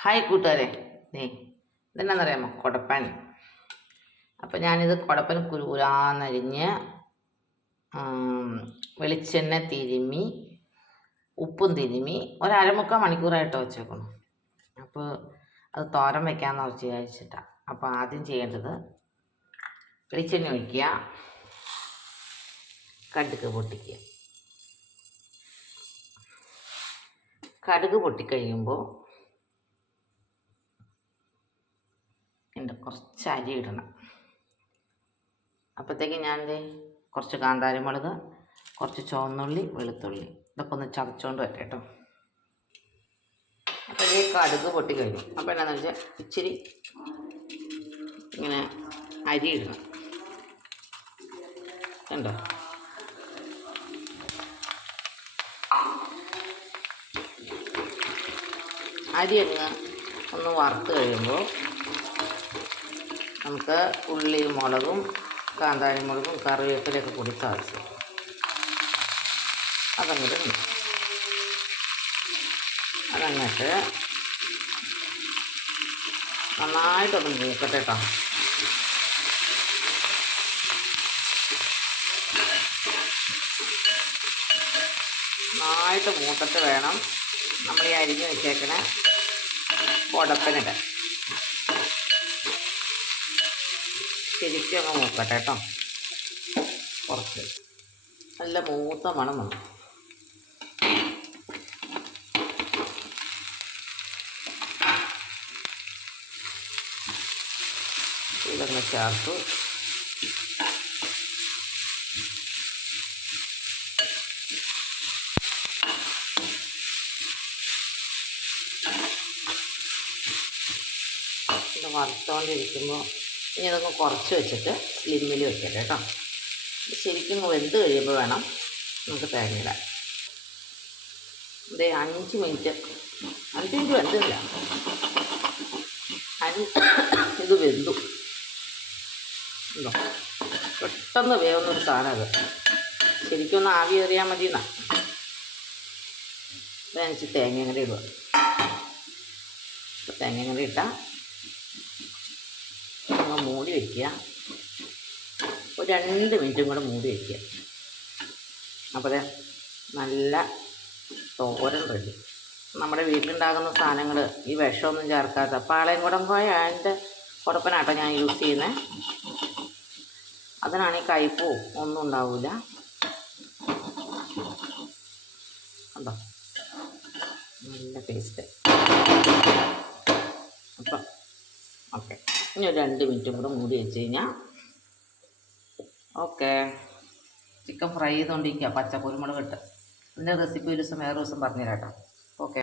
Hi കൂട്ടുകാരെ, ഇതെന്നാന്നറിയാമോ? കുടപ്പൻ. അപ്പോൾ ഞാനിത് കുടപ്പൻ കുരുകുരാന്നരിഞ്ഞ് വെളിച്ചെണ്ണ തിരുമ്മി ഉപ്പും തിരുമ്മി ഒരമുക്കാൽ മണിക്കൂറായിട്ട് വെച്ചേക്കണം. അപ്പോൾ അത് തോരൻ വയ്ക്കാമെന്ന് വിചാരിച്ചിട്ടാണ്. അപ്പോൾ ആദ്യം ചെയ്യേണ്ടത് വെളിച്ചെണ്ണ ഒഴിക്കുക, കടുക് പൊട്ടിക്കുക. കടുക് പൊട്ടിക്കഴിയുമ്പോൾ കുറച്ച് അരി ഇടണം. അപ്പോഴത്തേക്ക് ഞാൻ കുറച്ച് കാന്താരിമുളക്, കുറച്ച് ചുവന്നുള്ളി, വെളുത്തുള്ളി ഇതൊക്കെ ഒന്ന് ചതച്ചുകൊണ്ട് വരട്ടെ കേട്ടോ. അപ്പോൾ ഈ കടുക് പൊട്ടിക്കഴിഞ്ഞു. അപ്പോൾ എന്നാന്ന് വെച്ചാൽ ഇച്ചിരി ഇങ്ങനെ അരി ഇടണം. കണ്ടോ? അരി ഒന്ന് വറുത്ത് കഴിയുമ്പോൾ നമുക്ക് ഉള്ളിയും മുളകും കാന്താരിമുളകും കറിവേപ്പിലൊക്കെ കൂടി ചതച്ച് അതങ്ങോട്ട് അതങ്ങോട്ട് നന്നായിട്ടൊന്ന് മൂക്കട്ടെ കേട്ടോ. നന്നായിട്ട് മൂക്കട്ട് വേണം നമ്മൾ ഈ അരിഞ്ഞ് വെച്ചേക്കണ കുടപ്പനിടാൻ. ശരിക്കും അങ്ങ് മൂക്കട്ടെ കേട്ടോ. കുറച്ച് നല്ല മൂത്ത മണം വന്നു. ഇതങ്ങ് ചേർത്തു. ഇത് വറുത്തോണ്ടിരിക്കുമ്പോൾ ഇനി ഇതൊന്ന് കുറച്ച് വെച്ചിട്ട് സ്ലിമ്മിൽ വെക്കട്ടെ കേട്ടോ. ശരിക്കും വെന്ത് കഴിയുമ്പോൾ വേണം നമുക്ക് തേങ്ങയിടാൻ. ഇത് 5 മിനിറ്റ് വെന്തില്ല, ഇത് വെന്തു. ഉണ്ടോ? പെട്ടെന്ന് വേവുന്നൊരു സാധനം അത്. ശരിക്കും ഒന്ന് ആവി എറിയാൽ മതി എന്നാ. അതനുസരിച്ച് തേങ്ങ കൂടി ഇടുക. തേങ്ങ കൂടി ഇട്ടാൽ നമ്മൾ മൂടി വയ്ക്കുക. ഒരു 2 മിനിറ്റും കൂടെ മൂടി വയ്ക്കുക. അപ്പോൾ നല്ല തോരൻ റെഡി. നമ്മുടെ വീട്ടിലുണ്ടാകുന്ന സാധനങ്ങൾ, ഈ വിഷമൊന്നും ചേർക്കാത്ത പാളയംകുടം കോയ അതിൻ്റെ കുടപ്പനാട്ടോ ഞാൻ യൂസ് ചെയ്യുന്നത്. അതിനാണെങ്കിൽ കയ്പോ ഒന്നും ഉണ്ടാവില്ല. കണ്ടോ? നല്ല ടേസ്റ്റ്. അപ്പം ഓക്കെ, ഇനി ഒരു 2 മിനിറ്റും കൂടെ മൂടി വെച്ച് കഴിഞ്ഞാൽ ഓക്കെ. ചിക്കൻ ഫ്രൈ ചെയ്തുകൊണ്ടിരിക്കുക, പച്ച കുരുമുളക് ഇട്ട്. ഇതിൻ്റെ റെസിപ്പി ഒരു ദിവസം വേറെ ദിവസം പറഞ്ഞുതരാം കേട്ടോ. ഓക്കെ.